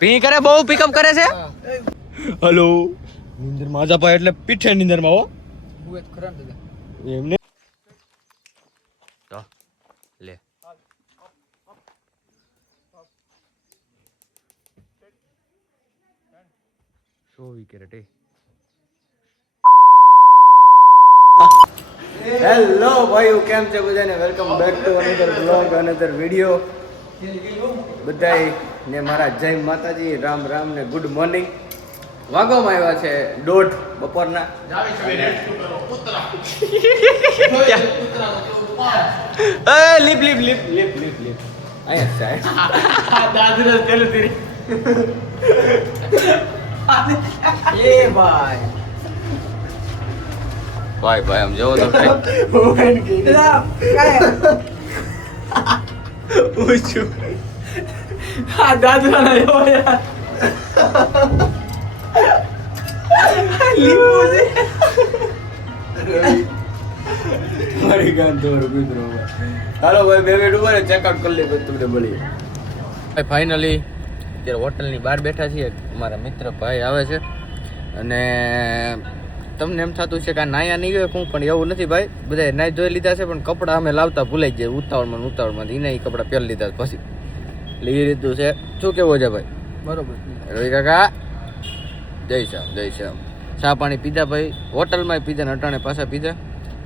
પી કરે બહુ પિકઅપ કરે છે. હલો નિંદર માં આજા પાય એટલે પીઠે નિંદર માં હો બુએત ખરા દાદા એમને તો લે શો વિકેટ હેલો ભાઈઓ કેમ છે બધાને welcome back to another blog another video બધાય ને મારા જય માતાજી રામ રામ ને ગુડ મોર્નિંગ વાગોમાં આવ્યા છે 1:30 બપોરના એ લીપ લીપ લીપ લીપ લીપ લીપ આયા સાહેબ દાદરસ ચાલુ તેરી એ ભાઈ ભાઈ ભાઈ આમ જોવો તો પૂછું હા દાદરા ના એવો યાર મારી ગાન દોર મિત્રો હાલો ભાઈ બે મિનિટ ઉભા ચેકઆઉટ કરી લે તમને મળી ભાઈ ફાઇનલી અત્યારે હોટલની બહાર બેઠા છીએ અમારા મિત્ર ભાઈ આવે છે અને તમને એમ થતું છે કે નાયા નહીં હોય હું પણ એવું નથી ભાઈ બધા નાઈ ધોઈ લીધા છે પણ કપડાં અમે લાવતા ભૂલાઈ જાય ઉતાવળમાં એના કપડાં પહેરી લીધા પછી એટલે એ રીતનું છે શું કેવું છે ભાઈ બરોબર રવિ કાકા જય શ્યામ ચા પાણી પીધા ભાઈ હોટલમાં પીધા ને અટાણે પાછા પીધા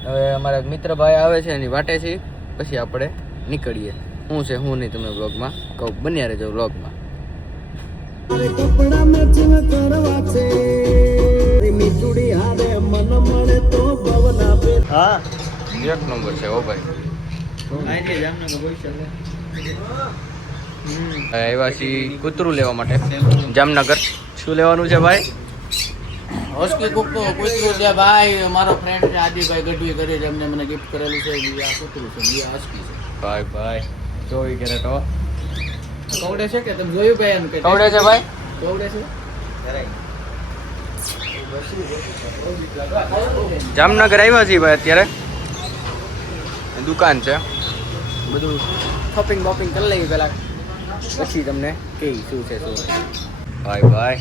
હવે અમારા મિત્ર ભાઈ આવે છે એની વાટે છે પછી આપણે નીકળીએ શું છે હું નહીં તમને વ્લોગમાં કહું બન્યા રહેજો વ્લોગમાં હા એક નંબર છે ઓ ભાઈ આવ્યા છીએ કૂતરું લેવા માટે જામનગર શું લેવાનું છે ભાઈ હોસ્કી કૂતરું છે ભાઈ મારો ફ્રેન્ડ છે આદિભાઈ ગઢવી કરે છે એમને મને ગિફ્ટ કરેલું છે આ કૂતરું છે એ હસ્કી છે ભાઈ 24 કેરેટ હો કવડે છે કે તમે જોયું ભાઈ એમ કે કવડે છે ભાઈ કવડે છે જામનગર આવ્યા છીએ ભાઈ અત્યારે દુકાન છે બધું શોપિંગ બોપિંગ કરી લઈએ પેલા પછી તમને કહી શું છે શું ભાઈ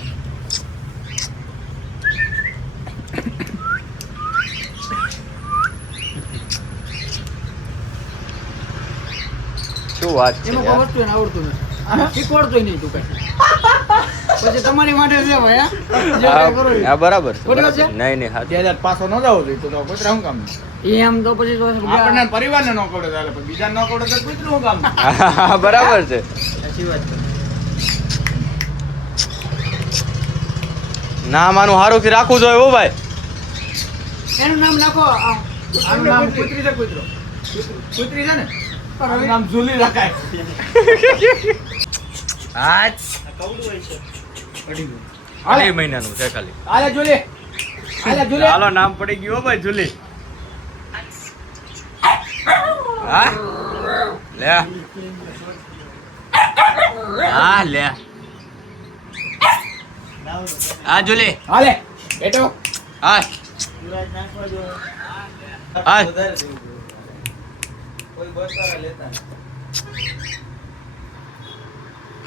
શું વાત છે એમાં કોઈ વસ્તુ એને આવડતું નથી શીખવાડતું નહીં તું કઈ પછી તમારી માટે છે ભાઈ હા બરાબર બરાબર છે નહીં હા 2000 પાસો ન જાવ જોઈએ તો કૂતરા શું કામ એમ તો પછી આપણને પરિવારને ન કવડે ચાલે પણ બીજા ન કવડે તો કૂતરું શું કામ હા બરાબર છે સાચી વાત છે નામ આનું સારું થી રાખવું જોઈએ હો ભાઈ એનું નામ નાખો આનું નામ કૂતરી છે કૂતરી છે ને આનું નામ ઝૂલી રખાય આજ કવડું હોય છે 2 મહિનાનું છે ખાલી આલે ઝૂલી હાલો નામ પડી ગયું હો ભાઈ ઝૂલી હા લે હા લે હા ઝૂલી હાલે બેટો હા હા કોઈ બસ વાળા લેતા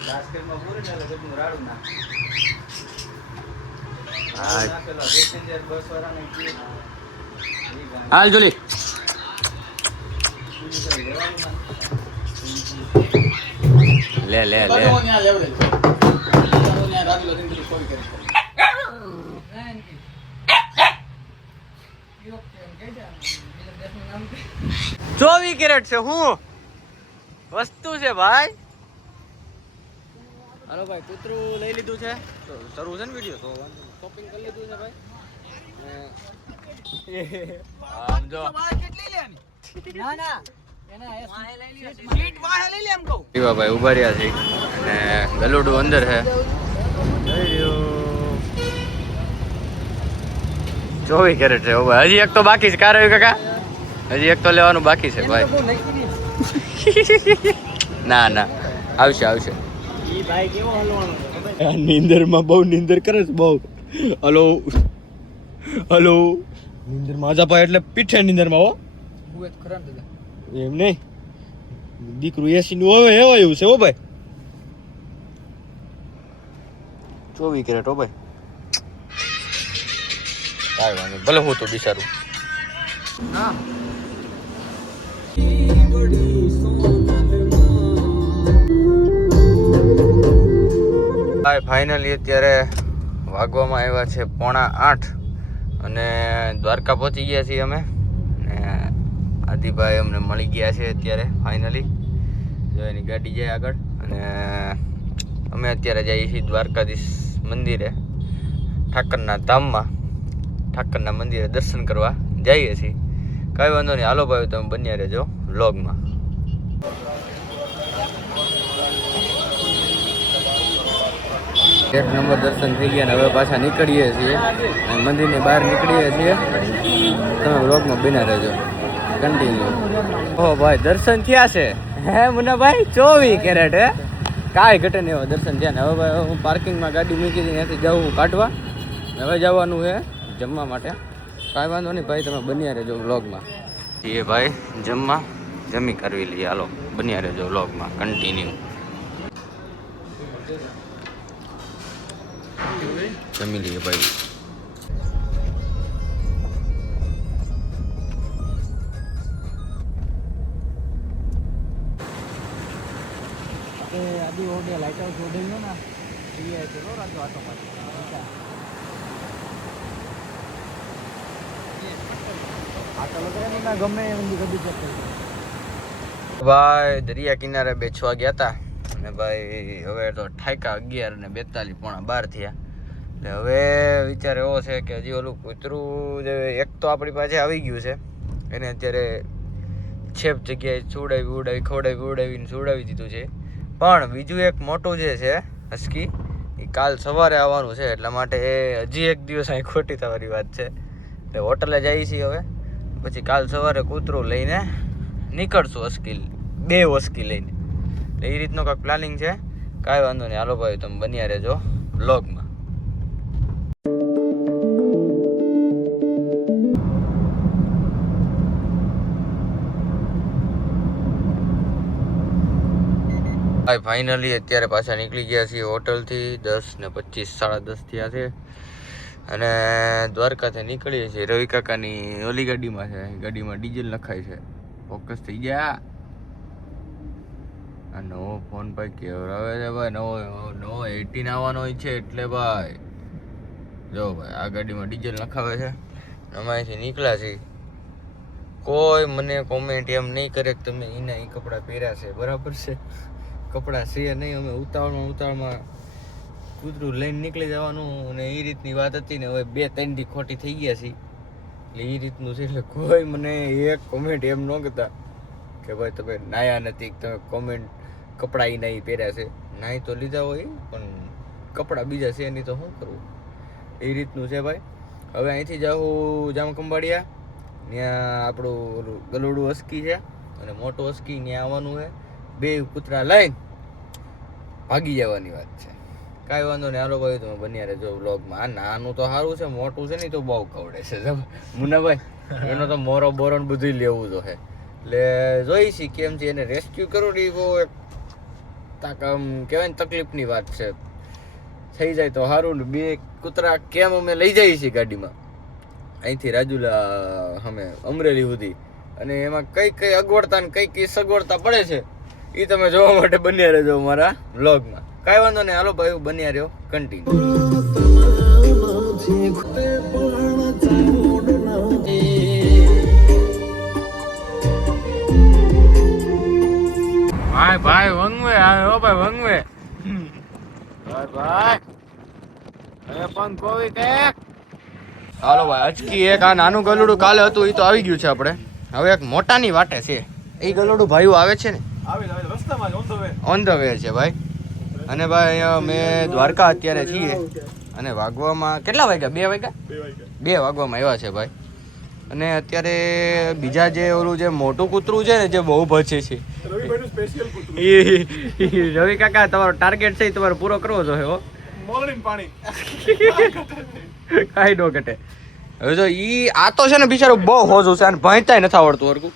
બાસ્કેટમાં પૂરે ને એટલે બધું રાડું નાખ પેલા પેસેન્જર બસ વાળાને કીધું હાલ ઝૂલી લે લે લે ચોવીસ કેરેટ છે હું વસ્તુ છે ભાઈ હાલો ભાઈ કૂતરું લઈ લીધું છે તો શરૂ છે ને વિડીયો તો શોપિંગ કરી લીધું છે ભાઈ આમ જો ભાઈ ઉભા રહ્યા છે અને ગલુડું અંદર છે 24 કેરેટ છે ભાઈ હજી એક તો બાકી છે કાર કાકા હજી એક તો લેવાનું બાકી છે ભાઈ ના આવશે નીંદર માં બહુ નીંદર કરે છે બહુ હલો નીંદર માં આજા પાય એટલે પીઠે નીંદર માં હો એમ નહીં દીકરું એસી નું હવે એવું છે હો ભાઈ 24 કેરેટ હો ભાઈ કાંઈ વાંધો ભલે હું તો બિચારું હા ફાઇનલી અત્યારે વાગવામાં આવ્યા છે 7:45 અને દ્વારકા પહોંચી ગયા છીએ અમે ને આદિભાઈ અમને મળી ગયા છે અત્યારે ફાઇનલી જો એની ગાડી જાય આગળ અને અમે અત્યારે જઈએ છીએ દ્વારકાધીશ મંદિરે ઠાકરના ધામમાં ઠાકરના મંદિરે દર્શન કરવા જઈએ છીએ કાંઈ વાંધો નહીં હાલો ભાઈ તમે બન્યા રહેજો વ્લોગમાં એક નંબર દર્શન થઈ ગયા ને હવે પાછા નીકળીએ છીએ મંદિરની બહાર નીકળીએ છીએ તમે વ્લોગમાં બન્યા રહેજો કન્ટિન્યુ ઓહો ભાઈ દર્શન થયા છે હે મુન્નાભાઈ 24 કેરેટ હે કાંઈ ઘટે નહીં હવે દર્શન થયા ને હવે ભાઈ હું પાર્કિંગમાં ગાડી મૂકી હતી ત્યાંથી જાઉં કાઢવા હવે જવાનું છે જમવા માટે કાંઈ વાંધો નહીં ભાઈ તમે બન્યા રહેજો વ્લોગમાં એ ભાઈ જમવા જમી કરવી લઈએ હાલો બન્યા રહેજો વ્લોગમાં કન્ટિન્યુ જમી લઈએ ભાઈ આદિ ઓડે લાઈટ હાઉસ ઓડે ગયો ને એ ચલો રાતો આટો પાછો આટો લગાડે ના ગમે એમ ગડી જતો ભાઈ દરિયા કિનારે બેસવા ગયા હતા અને ભાઈ હવે તો ઠાકા 11 ને 42 પોણા 12 થયા એટલે હવે વિચાર એવો છે કે હજી ઓલું કૂતરું જે એક તો આપણી પાસે આવી ગયું છે એને અત્યારે છેપ જગ્યાએ ખવડાવીને સુવડાવી દીધું છે પણ બીજું એક મોટું જે છે હસ્કી એ કાલ સવારે આવવાનું છે એટલા માટે એ હજી એક દિવસ અહીં ખોટી થવાની વાત છે એટલે હોટલે જઈએ છીએ હવે પછી કાલ સવારે કૂતરું લઈને નીકળશું હસ્કી 2 હસ્કી લઈને એટલે એ રીતનો કાંઈક પ્લાનિંગ છે કાંઈ વાંધો નહીં હાલો ભાઈ તમે બન્યા રહેજો વ્લોગમાં ભાઈ ફાઇનલી અત્યારે પાછા નીકળી ગયા છીએ હોટલથી 10 ને 25 10:30 થયા છે અને દ્વારકાથી નીકળીએ છીએ રવિ કાકાની ઓલી ગાડીમાં છે ગાડીમાં ડીઝલ નખાય છે ફોકસ થઈ ગયા આ નવો ફોન ભાઈ કેવરાવે છે ભાઈ નવો 18 આવવાનો હોય છે એટલે ભાઈ જો ભાઈ આ ગાડીમાં ડીઝલ નખાવે છે અમે અહીંથી નીકળ્યા છીએ કોઈ મને કોમેન્ટ એમ નહીં કરે કે તમે એના એ કપડાં પહેર્યા છે બરાબર છે કપડાં છે નહીં અમે ઉતાવળમાં કૂતરું લઈને નીકળી જવાનું અને એ રીતની વાત હતી ને હવે 2-3 દી ખોટી થઈ ગયા છે એટલે એ રીતનું છે એટલે કોઈ મને એક કોમેન્ટ એમ ન કરતા કે ભાઈ તમે નાયા નથી તમે કોમેન્ટ કપડાં એ નહીં પહેર્યા છે નાહી તો લીધા હોય પણ કપડાં બીજા છે એની તો શું કરવું એ રીતનું છે ભાઈ હવે અહીંથી જાઉં જામખંભાળિયા ત્યાં આપણું ગલુડું હસ્કી છે અને મોટું હસ્કી ત્યાં આવવાનું છે 2 કૂતરા લઈને ભાગી જવાની વાત છે કાંઈ વાંધો નહીં હાલો ભાઈ તમે બન્યા રહેજો વ્લોગમાં આ નાનું તો સારું છે મોટું છે ને તો બહુ ખવડે છે મુન્નાભાઈ એનો તો મોરો બોરો બધું લેવું તો છે એટલે જોઈશી કેમ છે એને રેસ્ક્યુ કરવું ને એ બહુ એક આમ કહેવાય ને તકલીફની વાત છે થઈ જાય તો સારું ને 2 કૂતરા કેમ અમે લઈ જઈએ છીએ ગાડીમાં અહીંથી રાજુલા અમે અમરેલી સુધી અને એમાં કઈ અગવડતા ને કઈ સગવડતા પડે છે એ તમે જોવા માટે બન્યા રહેજો મારા વ્લોગમાં કાંઈ વાંધો નહીં હાલો ભાઈ બન્યા રહ્યો કન્ટિન્યુ ભાઈ વંગવે ઓ ભાઈ વંગવે ભાઈ હવે પણ કોઈ કઈક હાલો ભાઈ અચકી એક આ નાનું ગલુડું કાલે હતું એ તો આવી ગયું છે આપણે હવે એક મોટાની વાટે છે એ ગલુડું ભાઈઓ આવે છે ને ઓન ધ વે છે ભાઈ અને ભાઈ અમે દ્વારકા અત્યારે છીએ અને વાગવામાં કેટલા વાગ્યા 2 વાગ્યા 2 વાગવામાં આવ્યા છે ભાઈ અને અત્યારે બીજા જે ઓલું જે મોટું કૂતરું છે ને જે બહુ ભચે છે રવિ કાકા તમારો ટાર્ગેટ છે તમારો પૂરો કરવો જોઈએ હો કાંઈ નો ઘટે હવે જો ઈ આ તો છે ને બિચારો બહુ હોજું છે અને ભણતાય નથી આવડતું હરકું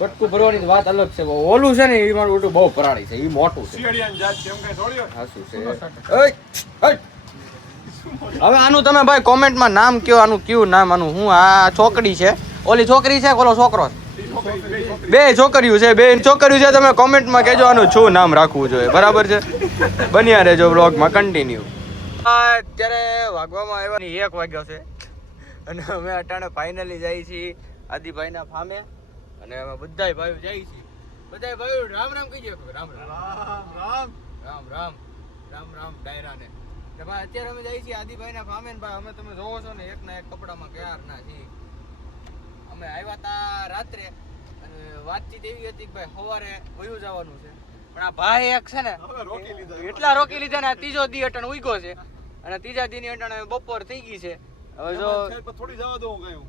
બટકું ભરવાની વાત અલગ છે. ઓલું છે ને એ મારું ઓટું બહુ પરાળી છે, એ મોટું છે. હાસું છે. ઓય, ઓય. હવે આનું તમે ભાઈ કોમેન્ટમાં નામ કયો, આનું કયું નામ, આનું હું. આ છોકરી છે, ઓલી છોકરી છે, ઓલો છોકરો છે. બે છોકરીઓ છે, બે છોકરીઓ છે. તમે કોમેન્ટમાં કહેજો આનું શું નામ રાખવું જોઈએ, બરાબર છે? બન્યા રહેજો બ્લોગમાં કન્ટિન્યુ. અત્યારે વાગવામાં આવ્યા 1 વાગ્યો છે અને અમે અટાણે ફાઇનલી જઈએ છીએ આદિભાઈના ફામે અને અમે બધાય ભાઈઓ જઈએ છીએ. બધાય ભાઈઓ રામ રામ કહીએ. રામ રામ રામ રામ રામ રામ રામ ડાયરાને. કે ભાઈ અત્યારે અમે જઈએ છીએ આદિભાઈના ફામે ને ભાઈ અમે તમે જોવો છો ને એકના એક કપડામાં ક્યારના છીએ. અમે આવ્યા હતા રાત્રે અને વાતચીત એવી હતી કે ભાઈ સવારે વયું જવાનું છે, પણ આ ભાઈ એક છે ને એટલા રોકી લીધા ને ત્રીજો દી અટણ ઉગ્યો છે અને ત્રીજા દી ની અટણ બપોર થઈ ગઈ છે. હવે જો થોડી જવા દઉં કયું.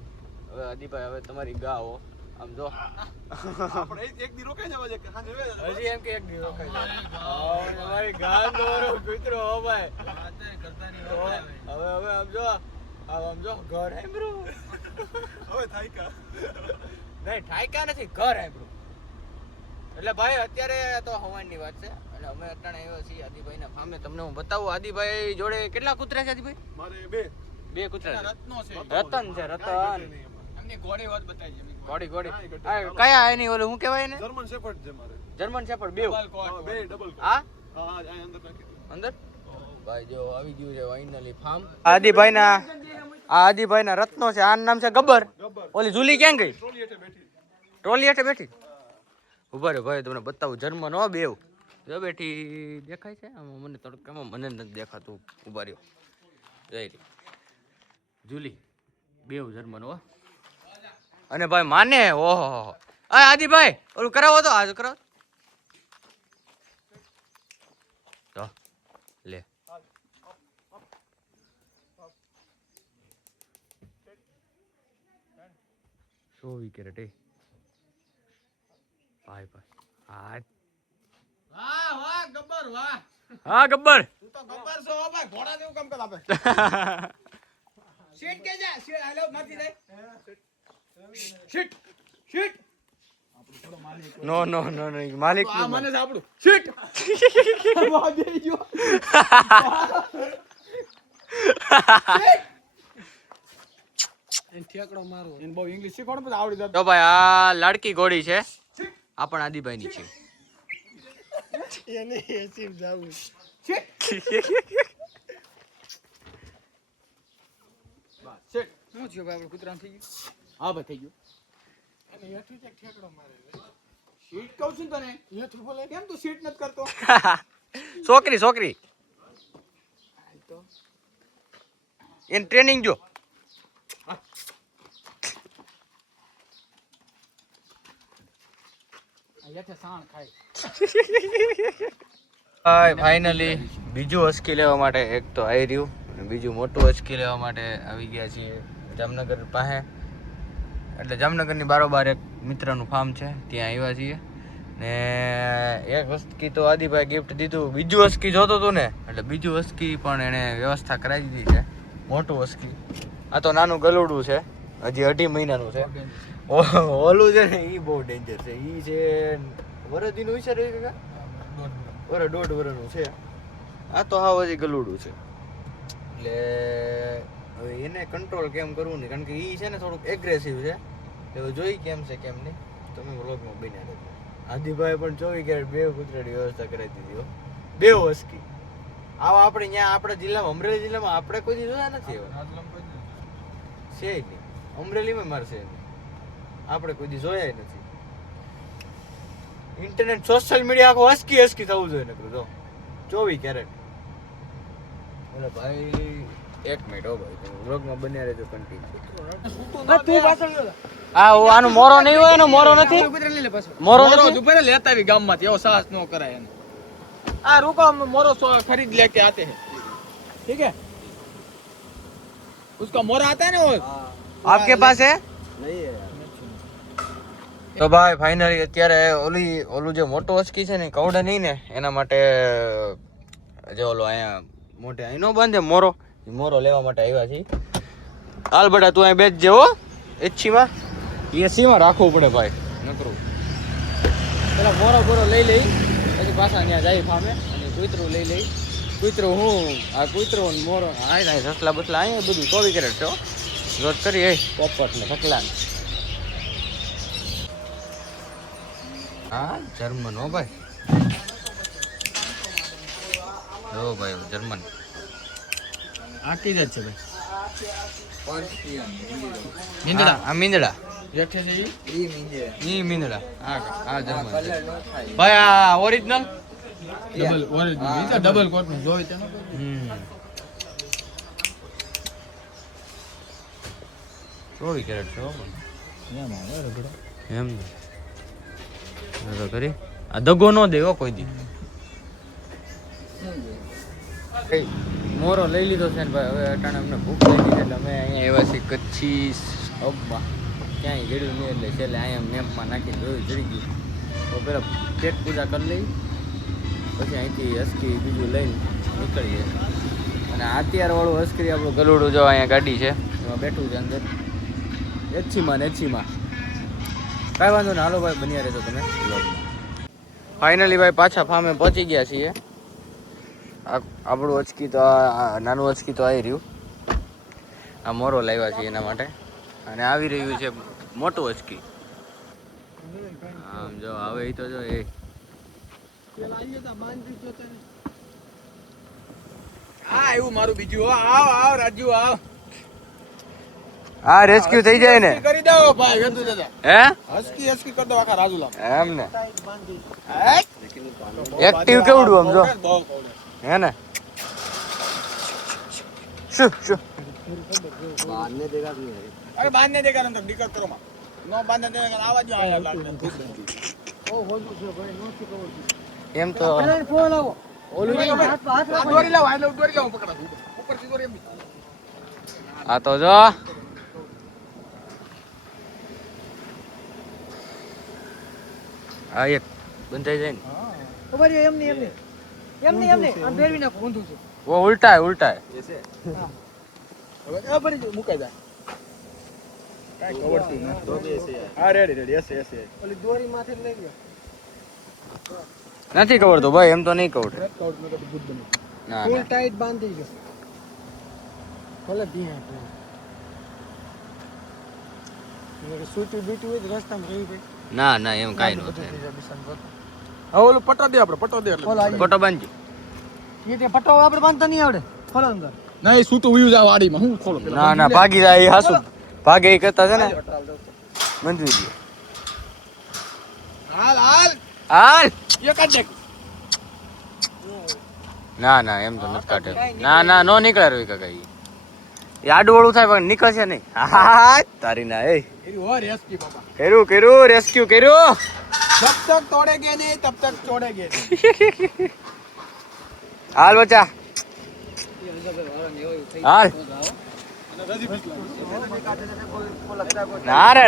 હવે આદિભાઈ હવે તમારી ગાઓ આમ જો આપણે એક દી રોકાઈ જવા છે હજી એમ કે એક દી રોકાઈ જાય તમારી ગાન દોરો કૂતરો હો ભાઈ હવે આમ જો આમ જો ઘર હેમરું હવે થાયકા નહીં, થાયકા નથી, ઘર હેમરું. એટલે ભાઈ અત્યારે તો હવાની વાત છે એટલે અમે અટાણે આવ્યા છીએ આદિભાઈના ફામે. તમને હું બતાવું આદિભાઈ જોડે કેટલા કૂતરા છે આદિભાઈ? મારે બે કૂતરા રત્નો છે. રતન છે, રતન. એમની ઘોડી વાત બતાવી છે. ઘોડી કયા એની ઓલું શું કહેવાય એને? જર્મન શેફર્ડ છે મારે. જર્મન શેફર્ડ બે ડબલ. હા અંદર ભાઈ જો આવી ગયું છે ફાઇનલી ફાર્મ આદિભાઈના રત્નો છે. આનું નામ છે ગબ્બર. ઓલી જુલી ક્યાં ગઈ? ટ્રોલી હેઠે બેઠી. ઉભા રહ્યો ભાઈ તમને બતાવું. જર્મન હો બેવ જો બેઠી દેખાય છે મને તડકામાં, મને નથી દેખાતું. ઉભા રહ્યો જઈ જુલી બેવ જર્મન હો. અને ભાઈ માને ઓહો આ આદિભાઈ ઓલું કરાવો તો આજ કરાવો તો લે. સોવી કેરેટ એ ભાઈ હા વાહ ગબ્બર વાહ. હા ગબ્બર તું તો ગબ્બર છો ભાઈ, ઘોડા જેવું કામ કર આપે. શીટ કે જા શીટ હાલો માથી દે શીટ શીટ નો નો નો નો માલિક આ મને જ આપણું શીટ વા બેહી ગયો. ઠેકડો મારો એને બહુ ઇંગ્લિશ શીખવાડો પછી આવડી જાય. તો ભાઈ આ લાડકી ઘોડી છે આપણ આદિભાઈની છે. એને એસીમ જાવું છે. બસ છે શું થયું ભાઈ? આપણે કૂતરામ થઈ ગયું. હા ભાઈ થઈ ગયું. અને હેઠું છે ઠેકડો મારે. સીટ કહું છું તને હેઠું બોલે કેમ તું સીટ નથી કરતો? છોકરી તો એન ટ્રેનિંગ જો. ફાઇનલી બીજું હસ્કી લેવા માટે એક તો આવી રહ્યું અને બીજું મોટું હસ્કી લેવા માટે આવી ગયા છીએ જામનગર પાસે. એટલે જામનગરની બારોબાર એક મિત્રનું ફાર્મ છે ત્યાં આવ્યા છીએ ને એક હસ્કી તો આદિભાઈ ગિફ્ટ દીધું. બીજું હસ્કી જોતું હતું ને એટલે બીજું હસ્કી પણ એને વ્યવસ્થા કરાવી દીધી છે. મોટું હસ્કી. આ તો નાનું ગલુડું છે, હજી 2.5 મહિનાનું છે. ઓલું છે ને એ બહુ ડેન્જર છે. એ છે વરદીનું વિચાર દોઢ વર્ષનું છે. આ તો હાવ હજી ગલુડું છે. એટલે હવે એને કંટ્રોલ કેમ કરવું નહીં, કારણ કે એ છે ને થોડુંક એગ્રેસિવ છે. એટલે જોઈ કેમ છે કેમ નહીં તમે વ્લોગમાં બન્યા રહેજો. આદિભાઈ પણ 24 કેરેટ બે કૂતરાની વ્યવસ્થા કરાવી દીધી. બે હસ્કી આવા આપણે ત્યાં આપણા જિલ્લામાં અમરેલી જિલ્લામાં આપણે કોઈ દી જોયા નથી. છે નહીં અમરેલીમાં મારશે આપણે કોઈ દી જોયા નથી. ઇન્ટરનેટ સોશિયલ મીડિયા આખો હસકી થવું જોઈએ ને જો 24 કેરેટ. બોલે ભાઈ એક મિનિટ હો ભાઈ તમે વ્લોગમાં બન્યા રહેજો કન્ટિન્યુ. હા આનો મોરો નહીં હોય, એનો મોરો નથી. મોરો નથી ઉપર લેતા આવી ગામમાંથી એવો સાહસ ન કરાય એને. આ रुको हम मोरो खरीद लेके आते हैं ठीक है. उसका मोरा आता है ना वो आपके पास है नहीं है. તો ભાઈ ફાઇનલી અત્યારે ઓલું જે મોટો હસ્કી છે ને કવડે નહીં ને એના માટે જે ઓલો અહીંયા મોઢે અહીં નો બાંધે મોરો લેવા માટે આવ્યા છીએ. હાલ બેટા તું અહીં બેસજે હો. એસીમાં રાખવું પડે ભાઈ નકરું પેલા મોરો બોરો લઈ લઈ પછી પાછા ત્યાં જાય ફામે અને કૂતરું લઈ લઈ કૂતરું આ કૂતરું ને મોરો આ સસલા બસલા અહીંયા બધું 24 કેરેટ છે રોજ કરી એ પોપટ ને ઢકલા હા જર્મન હો ભાઈ જો ભાઈ જર્મન આકી જ છે ભાઈ મીંદડા આ મીંદડા જેઠે છે ઈ મીંદડા આ જર્મન ભાઈ આ ઓરિજિનલ ડબલ કોટ નું જોઈ તેનો ચોવી કેરેટ છે એમ કરી આ દગો નો દેવો કોઈ દી મોરો લઈ લીધો છે ને ભાઈ હવે અટાણે અમને ભૂખ લાગી એટલે અમે અહીંયા એવા છીએ કચ્છી હબમાં ક્યાંય ગળ્યું નહીં એટલે છેલ્લે અહીંયા મેપમાં નાખીને જોયું જડી ગયું તો પેલા પેટ પૂજા કરી લઈ પછી અહીંથી હસકી બીજું લઈને નીકળીએ અને અત્યારવાળું હસકી આપણું ગલુડું જો અહીંયા ગાડી છે એમાં બેઠું છે અંદર એચીમાં કાંઈ વાંધો ને હાલો ભાઈ બન્યા રહેતો તમે ફાઇનલી ભાઈ પાછા ફામે પહોંચી ગયા છીએ આપણું અચકી તો નાનું અચકી તો આવી રહ્યું આ મોરો લાવ્યા છે એના માટે અને આવી રહ્યું છે મોટું અચકી આમ જો આવે તો જો એ એવું મારું બીજું આવ રાજુ આવ આ રેસ્ક્યુ થઈ જાય ને કરી દો ભાઈ વેતું દાદા હે હસકી કરી દો આખા રાજુલા એમ ને એક્ટિવ કેવડું આમ જો હે ને શું બાંધને દેખા અરે બાંધને દેખા તો દિક્કત કરો માં નો બાંધને દેખા આવાજ આયા લાગે ઓ હોજુ છે ભાઈ નોથી કવર એમ તો ફોન આવો ઓલું હાથ દોરી લાવ હાલો દોરી લાવ પકડા ઉપરથી દોરી એમ આ તો જો આ એક બંધાઈ જાય ને ખબર છે એમની આમ ફેરવી નાખો ઊંધું છે वो उल्टा है એસે હા હવે ખબર છે મુકાઈ જાય કાઈ કવરતું ન તો બે છે હા રેડી એસે ઓલી દોરી માથે લઈ ગયો નથી કવડતો ભાઈ એમ તો નહીં કવડે કવર નો તો ગુડ બની ના ફૂલ ટાઈટ બાંધી ગયો ભલે ધીયા મેરે સૂટી બીટી હોય રસ્તામાં રહી ભાઈ ના એમ કાઈ ન થાય હા ઓલો પટો દે આપણે પટો દે એટલે ફોટો બાંધજો એ તે પટો આપણે બાંધતા નહીં આવડે ખોલો અંદર નહીં સૂતું ઉયું જા વાડીમાં હું ખોલો ના ભાગી જાય એ હાસુ ભાગે એ કરતા છે ને મંજૂર હાલ હાલ એ કાઢ દે ના એમ તો નથી કાઢે ના નો નીકળે રોઈ કાકા એ આડું થાય પણ નીકળશે નહીં હા તારી ના એ એરી હો રેસ્ક્યુ બાબા કર્યું રેસ્ક્યુ કર્યું जब तक तोड़ेंगे नहीं तब तक छोड़ेंगे હાલ બચા હાલ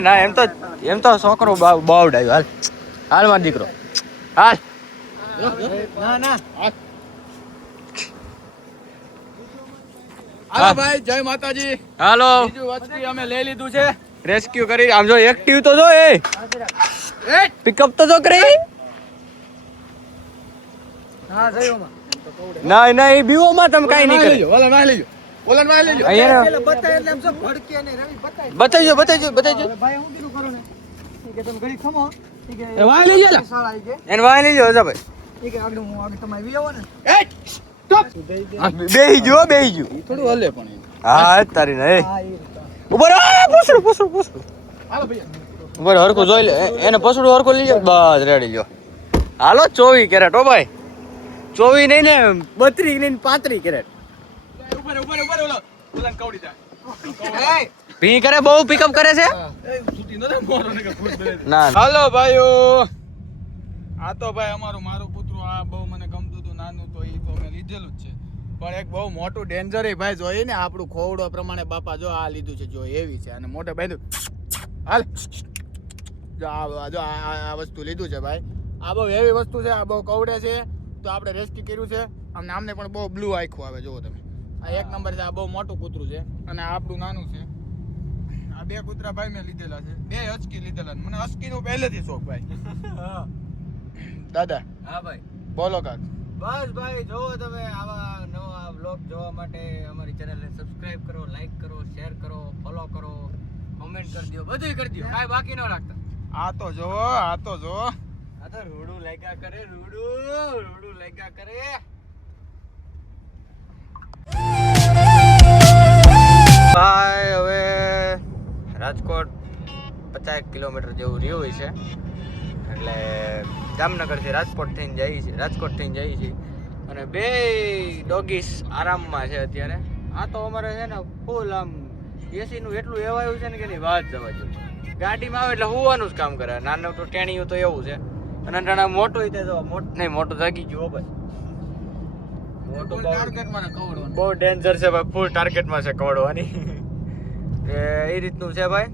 ના એમ તો છોકરો બાવડાયો હાલ માર દીકરો હાલ ના હાલો ભાઈ જય માતાજી હાલો બીજું વસ્તી અમે લઈ લીધું છે રેસ્ક્યુ કરી આમ જો એક્ટિવ તો જો એ પિકઅપ તો જો કરી હા જયો માં ના એ બીવો માં તમે કાઈ નહીં કરે ઓલા માં લઈ લો અહીંયા બતાય એટલે એમ સબ ભડકે ને રવિ બતાય બતાઈજો ભાઈ હું કીધું કરો ને કે તમે ઘડી ખમો કે એ વાય લઈ જા સાળા કે એને વાય લઈ જાવ જા ભાઈ કે આગળ હું આગળ તમારે વી આવો ને એ બેહી જો થોડું હલે પણ હા તારી ના એ હા એ ઉપર પૂછડું હાલો ભૈયા ઉપર હરખું જોઈ લે એને પસડું હરખું લઈ જાવ બસ રેડી લ્યો હાલો 24 કેરેટ હો ભાઈ 24 નહીં ને 32 નહીં 35 કેરેટ ઉપર ઓલા કવડી જાય ભી કરે બહુ પિકઅપ કરે છે એ છૂટી ન દે મોરો ને કે ભૂત બને ના હાલો ભાઈઓ આ તો ભાઈ મારું કૂતરું આ બહુ મને ગમતું હતું નાનું તો ઈ તો મેં લીધેલું જ છે પણ એક બહુ મોટું ડેન્જર એ ભાઈ જોઈએ ને આપણું ખોવડો પ્રમાણે બાપા જો આ લીધું છે જો એવી છે અને મોટે બાંધ્યું હાલ જો આ વસ્તુ લીધું છે ભાઈ આ બહુ એવી વસ્તુ છે આ બહુ કવડે છે તો આપણે રેસ્ક્યુ કર્યું છે અને આમને પણ બહુ બ્લુ આખું આવે જુઓ તમે આ એક નંબર છે આ બહુ મોટું કૂતરું છે અને આ આપણું નાનું છે આ બે કૂતરા ભાઈ મેં લીધેલા છે બે હસ્કી લીધેલા મને હસ્કી નું પહેલેથી શોખ ભાઈ દાદા હા ભાઈ બોલો કાક. બસ ભાઈ જોવો તમે આવા નવા વ્લોગ જોવા માટે અમારી ચેનલને સબસ્ક્રાઇબ કરો, લાઈક કરો, શેર કરો, ફોલો કરો, કોમેન્ટ કરી દો, બધું કરી દો, કાંઈ બાકી ન રાખતા. આ તો જોવો, આ તો જોવો. આ તો રૂડું લાગ્યા કરે, રૂડું લાગ્યા કરે. ભાઈ હવે રાજકોટ 50 કિલોમીટર જેવું રહ્યું હોય છે, એટલે જામનગરથી રાજકોટ થઈને જઈએ છીએ અને બે ડોગીસ આરામમાં છે અત્યારે. આ તો અમારે છે ને ફૂલ આમ એસીનું એટલું એવાયું છે ને કે એની વાત જવા જેવું. ગાડીમાં આવે એટલે હોવાનું જ કામ કરે. નાનું તો ટેણીયું તો એવું છે, અને નાના મોટું મોટું જાગી ગયું ભાઈ. મોટું બહુ ડેન્જર છે ભાઈ, ફૂલ ટાર્ગેટમાં છે કવડવાની. એ રીતનું છે ભાઈ.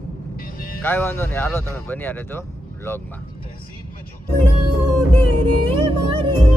કાંઈ વાંધો નહીં, હાલો તમે બન્યા રહેજો વ્લોગમાં. रे मारिया